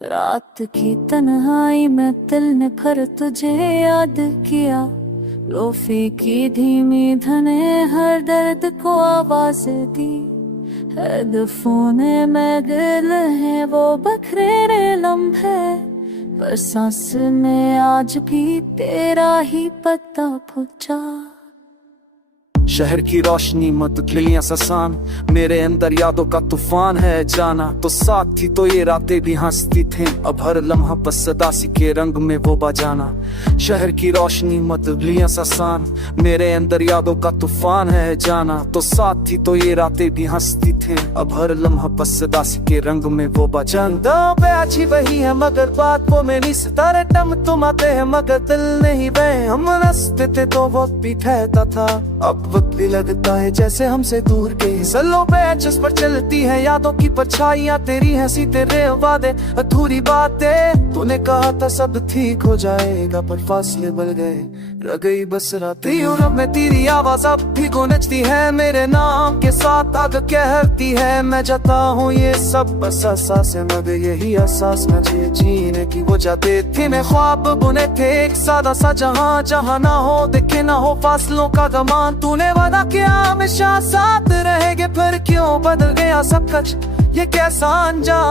रात की तन्हाई में दिल ने फिर तुझे याद किया। लोफी की धीमी धने हर दर्द को आवाज दी। हेडफोन में दिल है वो बखरे लम्हे, पर सांस में आज भी तेरा ही पता पूछा। शहर की रोशनी मत खिलियां ससान, मेरे अंदर यादों का तूफान है जाना। तो साथ थी तो ये रातें भी हंसती थी, अब हर लम्हा बस सदासी के रंग में वो बजाना। शहर की रोशनी मत खिलियां ससान, मेरे अंदर यादों का तूफान है जाना। तो साथ थी तो ये रातें भी हंसती थी, अब हर लम्हा बस सदासी के रंग में वो बजाना। अच्छी वही है मगर बात वो मेरी, सितारे टम तुम आते हैं मगर दिल नहीं बहे। हम रस्ते थे तो वक्त भी ठहरता था, अब वक्त भी लगता है जैसे हमसे दूर के। सलों पे जिस पर चलती है यादों की परछाइयां, तेरी हंसी तेरे वादे अधूरी बातें। तूने कहा था सब ठीक हो जाएगा, पर फासले बढ़ गए, रह गई बस रातें। यूरोप में तेरी आवाज अब भी गूंजती है, मेरे नाम के साथ आग कहती है। मैं जाता हूँ ये सब बस एहसास है, मगर यही एहसास मुझे जीने की वजह देती। मैं ख्वाब बुने थे एक सादा सा जहां, जहां ना हो दिखे ना हो फासलों का गमान। तूने वादा किया हमेशा साथ रहेंगे, फिर क्यों बदल गया सब कुछ ये कैसा अनजान।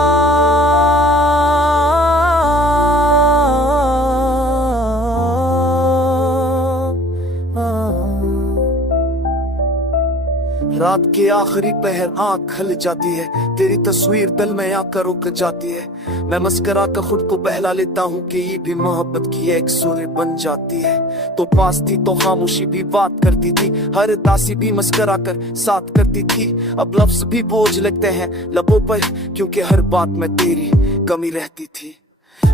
रात के आखिरी पहर आँख खल जाती है, तेरी तस्वीर दिल में आकर रुक जाती है। मैं मस्करा कर खुद को बहला लेता हूँ कि ये भी मोहब्बत की एक सुर बन जाती है। तो पास थी तो खामोशी भी बात करती थी, हर दासी भी मस्करा कर साथ करती थी। अब लफ्ज भी बोझ लगते हैं लबों पर, क्योंकि हर बात में तेरी कमी रहती थी।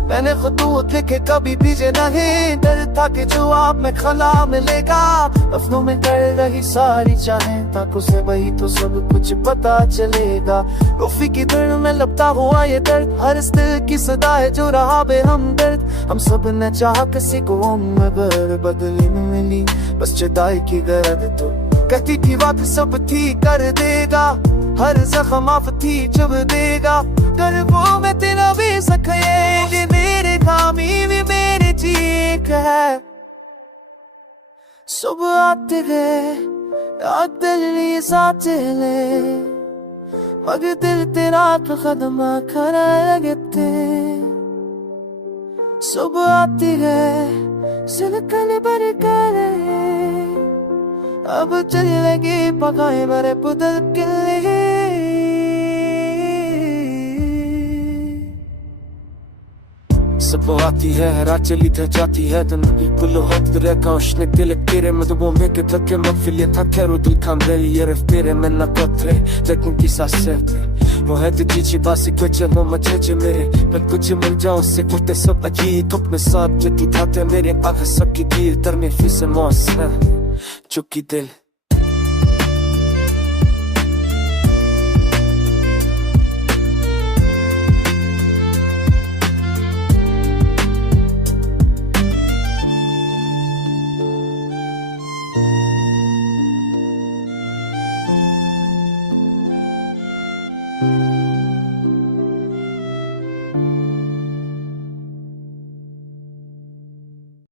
मैंने खुद लिखे कभी भीजे नहीं, डर था कि जवाब में खला मिलेगा। लफ्जों में कर रही सारी चाहें, ताकों से वही तो सब कुछ पता चलेगा। लोफी की धुन में लपटा हुआ ये दर्द, हर इस दिल की सदा है जो रहा बेहमदर्द। हम सब ने चाहा किसी को मगर बदली में मिली बस जुदाई की दर्द। तो कहती थी बात सब ठीक कर देगा, हर जख्म माफ थी चुभ देगा। कर वो मैं तेरा भी सखे, मेरे खामी भी मेरे चीख है। सुबह आते गए दिल साथ ले, मगर दिल तेरा कदम खड़ा लगे थे। सुबह आते गए सिलकल भर करे, अब चल लगे पकाए मेरे पुदल किले। सब आती है रात चली थे जाती है, दिन बिल्कुल वक्त रखा उसने दिल तेरे में। तो वो में के थके मफिले था खैरो दिल काम रही ये रफ तेरे में न पत्रे लेकिन की सासे वो है तुझी बासी कुछ वो मचे मेरे पर कुछ मिल जाओ से कुत्ते सब अजी तुप में साथ जो तू था मेरे आगे सबकी तीर तर में फिर से मौसम चुकी दिल।